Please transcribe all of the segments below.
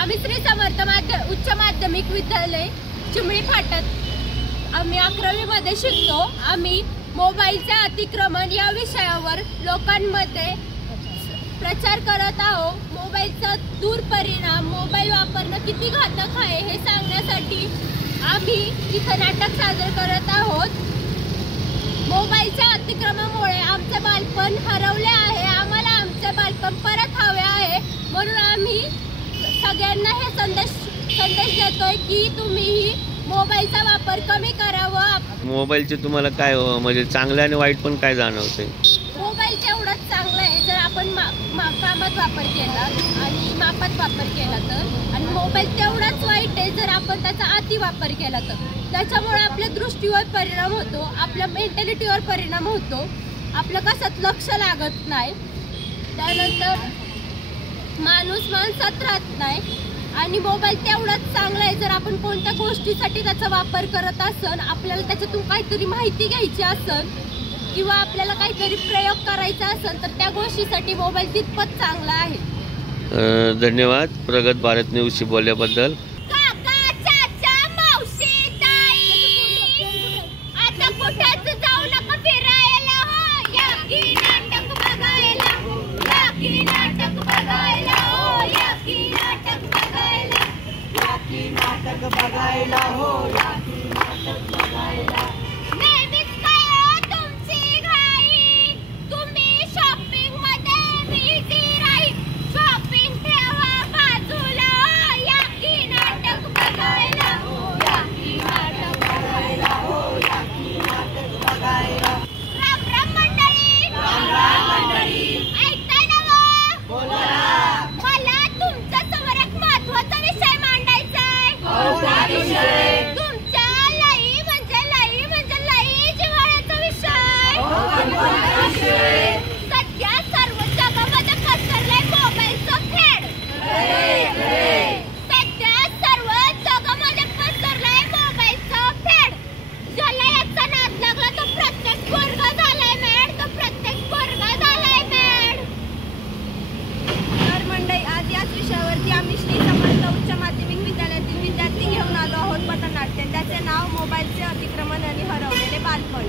आम्ही श्री समर्थ उच्च माध्यमिक विद्यालय चिमणी फाटत आम्ही 11वी मध्ये शिकतो। आम्ही मोबाईलचे अतिक्रमण या विषयावर लोकांमध्ये प्रचार करत आहोत। मोबाईलचा दुष्परिणाम, मोबाईल वापरणं किती घातक आहे हे सांगण्यासाठी आम्ही इथं नाटक सादर करत आहोत। मोबाईलच्या अतिक्रमणामुळे आमचे बालपण हरवले आहे। आम्हाला आमचे बालपण परत हवे आहे, म्हणून आम्ही सगळ्यांना हे संदेश देतोय की तुम्ही मोबाईलचा वापर कमी करावा। मोबाईलचे तुम्हाला काय म्हणजे चांगले आणि वाईट पण काय जाणवते? मोबाईल तेवढाच चांगला आहे जर आपण कामात वापर केला आणि मापात वापर केला तर, आणि मोबाईल तेवढाच वाईट आहे जर आपण त्याचा अति वापर केला तर। त्याच्यामुळे आपल्या दृष्टीवर परिणाम होतो, आपल्या मेंटॅलिटीवर परिणाम होतो, आपलं कशात लक्ष लागत नाही, त्यानंतर माणूस माणसात राहत नाही। आणि मोबाईल तेवढाच चांगला आहे जर आपण कोणत्या गोष्टीसाठी त्याचा वापर करत असन, आपल्याला त्याच्यातून काहीतरी माहिती घ्यायची असन किंवा आपल्याला काहीतरी प्रयोग करायचा असेल तर त्या गोष्टीसाठी मोबाईल तितपत चांगला आहे। धन्यवाद प्रगत भारत न्यूजशी बोलल्याबद्दल। त्याचे नाव मोबाईलचे अतिक्रमण आणि हरवलेले बालपण।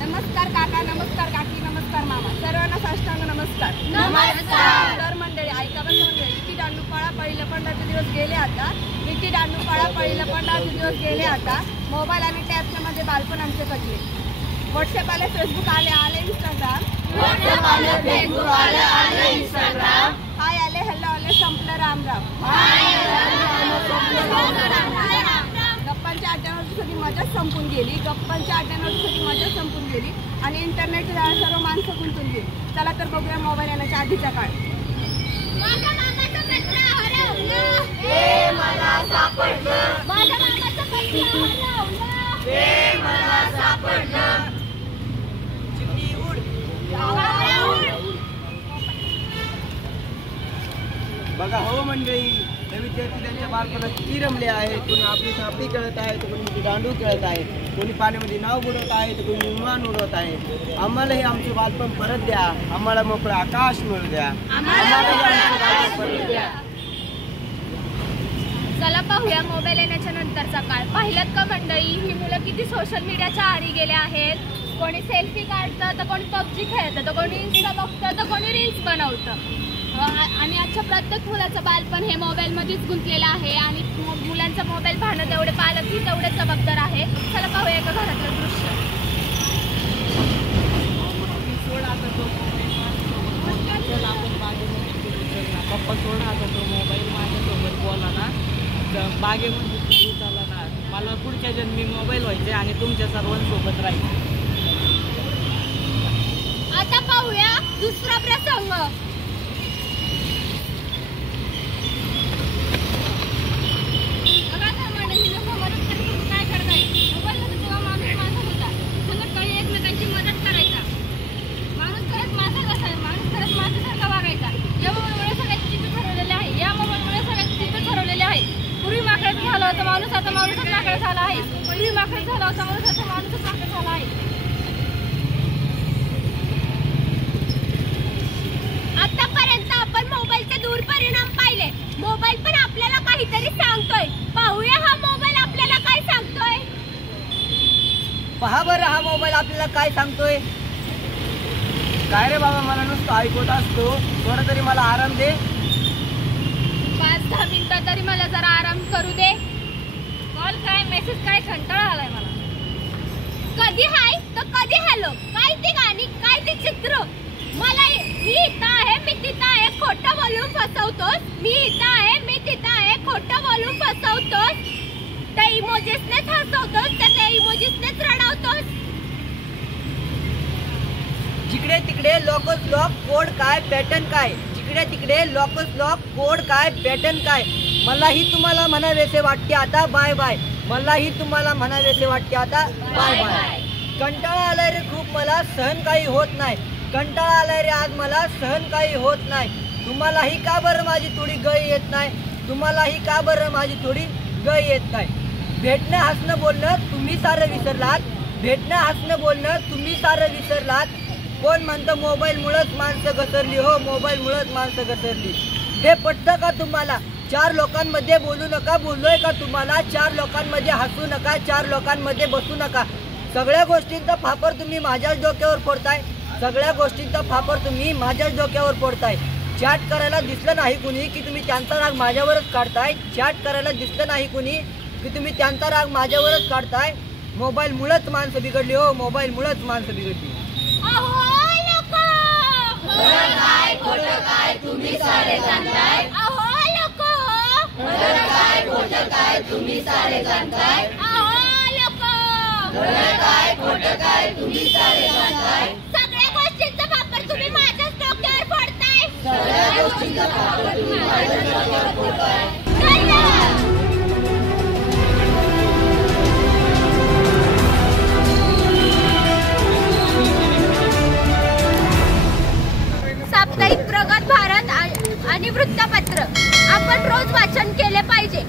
नमस्कार काका, नमस्कार काकी, नमस्कार मामा, सर्वांना साष्टांग नमस्कार। तर मंडळी ऐका बरं मंडळी, विटी दांडूपाळा पहिलं पण 10 दिवस गेले आता। विटी दांडूपाळा पहिलं पण 10 दिवस गेले आता। मोबाईल आणि टॅबच्या मध्ये बालपण आमचे कटले। व्हॉट्सअप आले, फेसबुक आले, इंस्टाग्राम हाय आले, हॅलो आले, संपलं राम राम। गप्पांच्या अड्ड्यांवरची सगळी मजा संपून गेली, आणि इंटरनेट सर्व माणसं गुंतून गेली। चला तर बघूया मोबाईल येण्याच्या आधीचा काळ। बघा हो मंडळी, हे विद्यार्थी त्यांच्या बालपणात किती रमले आहेत। कोणी आपली सापडी खेळत आहे, तर कोणी दांडू खेळत आहे, कोणी पाण्यामध्ये नाव बुडवत आहे, तर कोणी विमान उडवत आहे। आम्हाला हे आमचे बालपण परत द्या, आम्हाला मोकळं आकाश मिळू द्या, चला पाहूया मोबाईल येण्याच्या नंतरचा काळ। पाहिलं का मंडळी, ही मुलं किती सोशल मीडियाच्या आहारी गेले आहेत। कोणी सेल्फी काढतं, तर कोणी पबजी खेळतं, तर कोणी इंस्टा बघतं, तर कोणी रील्स बनवतं। आणि आजच्या प्रत्येक मुलाचं बालपण हे मोबाईलमध्येच गुंतलेलं आहे, आणि मुलांचा मोबाईल पाहणं तेवढे पालकही तेवढे जबाबदार आहे। चला पाहूया एका घरातलं दृश्य। पप्पा सोडा आता तो मोबाईल माझ्यासोबत बोला ना, बागेमध्ये झाला ना, मला पुढच्या जन्मी मोबाईल व्हायचे आणि तुमच्या सर्वांसोबत राहायचे। आता पाहूया दुसरा प्रसंग। एकमेकांची मदत करायचा, माणूस खरंच माणसासारखा झाला आहे. पूर्वी माकडे झाला होता म्हणून माणूस माकडे झाला आहे. आतापर्यंत आपण मोबाईलचे दुष्परिणाम पाहिले. मोबाईल पण आपल्याला काहीतरी सांगतोय. पाहूया हा मोबाईल आपल्याला काय सांगतोय. पहा बरं हा मोबाईल आपल्याला काय सांगतोय. काय रे बाबा, मला नुसतं ऐकत असतो, थोडा तरी मला आराम दे. 5-10 मिनिटं तरी मला जरा आराम करू दे. कॉल काय, मेसेज काय, कंटाळा आलाय मला. कधी हाय तर कधी हॅलो, काय ती गाणी, काय ते चित्र. मला मी इथं आहे, मी तिथं आहे, खोटं बोलून फसवतोस. मी इथं आहे, मी तिथं आहे, खोटं बोलून फसवतोस. त्या इमोजीसनेच हसवतोस, त्या इमोजीसनेच रडवतोस. जिकडे तिकडे लॉकच लॉक, कोड काय, पॅटर्न काय. जिकडे तिकडे लॉकच लॉक, कोड काय, पॅटर्न काय. मलाही तुम्हाला म्हणावेसे वाटते आता बाय बाय. मलाही तुम्हाला म्हणावेसे वाटते आता बाय बाय. कंटाळा आलाय रे खूप, मला सहन काही होत नाही. कंटाळा आलाय रे आज, मला सहन काही होत नाही. तुम्हालाही का बरं माझी थोडी गळी येत नाही. तुम्हालाही का बरं माझी थोडी गळी येत नाही. भेटणं हसणं बोलणं तुम्ही सारं विसरलात. भेटणं हसणं बोलणं तुम्ही सारं विसरलात. कोण म्हणतं मोबाईलमुळंच माणसं घसरली. हो, मोबाईलमुळंच माणसं घसरली. हे पटतं का तुम्हाला. 4 लोकांमध्ये बोलू नका, बोललोय का तुम्हाला. 4 लोकांमध्ये हसू नका, 4 लोकांमध्ये बसू नका. सगळ्या गोष्टींचा फापर तुम्ही माझ्याच डोक्यावर फोडताय. सगळ्या गोष्टींचा फापर तुम्ही माझ्याच डोक्यावर फोडताय. चॅट करायला दिसलं नाही कुणी की तुम्ही त्यांचा राग माझ्यावरच काढताय. चॅट करायला दिसलं नाही कुणी की तुम्ही त्यांचा राग माझ्यावरच काढताय. मोबाईलमुळंच माणसं बिघडली. हो, मोबाईलमुळंच माणसं बिघडली. अहो लोक, खरं काय खोटं काय तुम्ही सारे जाणताय. अहो लोक, खरं काय खोटं काय तुम्ही सारे जाणताय. अहो लोक, खरं काय खोटं काय तुम्ही सारे जाणताय. सगळ्या गोष्टींचा वापर तुम्ही माझ्याच डोक्यावर फोडताय. सगळ्या गोष्टींचा वापर तुम्ही माझ्याच डोक्यावर फोडताय. धन्यवाद. साप्ताहिक प्रगत भारत आणि वृत्तपत्र आपण रोज वाचन केले पाहिजे.